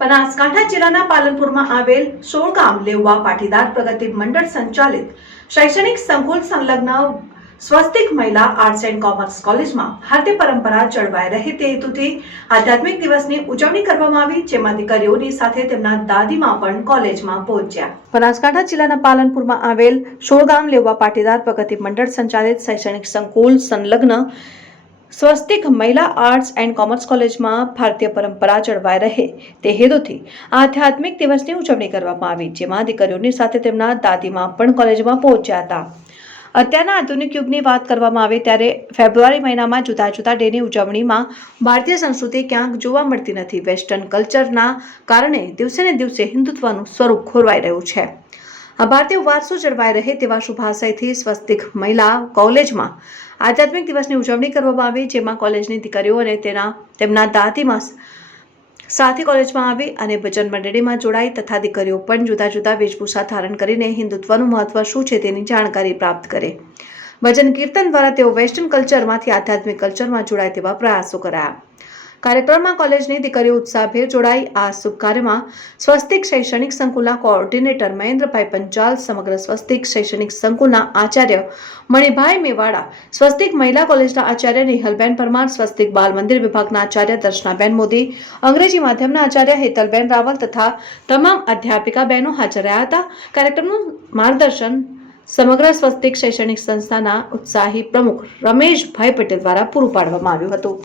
બનાસકાંઠા જિલ્લાના પાલનપુરમાં આવેલ સોળગામ લેવવા પાટીદાર પ્રગતિ મંડળ સંચાલિત શૈક્ષણિક સંકુલ સંલગ્ન સ્વસ્તિક મહિલા આર્ટ્સ એન્ડ કોમર્સ કોલેજમાં ભારતીય પરંપરા જળવાઈ રહે તે હેતુથી આધ્યાત્મિક દિવસની ઉજવણી કરવામાં આવી, જેમાં દીકરીઓની સાથે તેમના દાદીમાં પણ કોલેજમાં પહોંચ્યા। બનાસકાંઠા જિલ્લાના પાલનપુરમાં આવેલ સોળગામ લેવવા પાટીદાર પ્રગતિ મંડળ સંચાલિત શૈક્ષણિક સંકુલ સંલગ્ન સ્વસ્તિક મહિલા આર્ટ્સ એન્ડ કોમર્સ કોલેજમાં ભારતીય પરંપરા જળવાઈ રહે તે હેતુથી આધ્યાત્મિક દિવસની ઉજવણી કરવામાં આવી, જેમાં દીકરીઓની સાથે તેમના દાદીમાં પણ કોલેજમાં પહોંચ્યા હતા। અત્યારના આધુનિક યુગની વાત કરવામાં આવે ત્યારે ફેબ્રુઆરી મહિનામાં જુદા જુદા ડેની ઉજવણીમાં ભારતીય સંસ્કૃતિ ક્યાંક જોવા મળતી નથી। વેસ્ટર્ન કલ્ચરના કારણે દિવસે ને દિવસે હિન્દુત્વનું સ્વરૂપ ખોરવાઈ રહ્યું છે। આ ભારતીય વારસો જળવાઈ રહે તેવા શુભાશયથી સ્વસ્તિક મહિલા કોલેજમાં આધ્યાત્મિક દિવસની ઉજવણી કરવામાં આવી, જેમાં કોલેજની દીકરીઓ અને તેમના દાદીમાં સાથે કોલેજમાં આવી અને ભજન મંડળીમાં જોડાઈ તથા દીકરીઓ પણ જુદા જુદા વેશભૂષા ધારણ કરીને હિન્દુત્વનું મહત્વ શું છે તેની જાણકારી પ્રાપ્ત કરે। ભજન કીર્તન દ્વારા તેઓ વેસ્ટર્ન કલ્ચરમાંથી આધ્યાત્મિક કલ્ચરમાં જોડાય તેવા પ્રયાસો કરાયા। કાર્યક્રમમાં કોલેજની દીકરીઓ ઉત્સાહભેર જોડાઈ। આ શુભ કાર્યમાં સ્વસ્તિક શૈક્ષણિક સંકુલના કોઓર્ડિનેટર મહેન્દ્રભાઈ પંચાલ, સમગ્ર સ્વસ્તિક શૈક્ષણિક સંકુલના આચાર્ય મણિભાઈ મેવાડા, સ્વસ્તિક મહિલા કોલેજના આચાર્ય નિહલબેન પરમાર, સ્વસ્તિક બાલ મંદિર વિભાગના આચાર્ય દર્શનાબેન મોદી, અંગ્રેજી માધ્યમના આચાર્ય હેતલબેન રાવલ તથા તમામ અધ્યાપિકા બહેનો હાજર રહ્યા હતા। કાર્યક્રમનું માર્ગદર્શન સમગ્ર સ્વસ્તિક શૈક્ષણિક સંસ્થાના ઉત્સાહી પ્રમુખ રમેશભાઈ પટેલ દ્વારા પૂરું પાડવામાં આવ્યું હતું।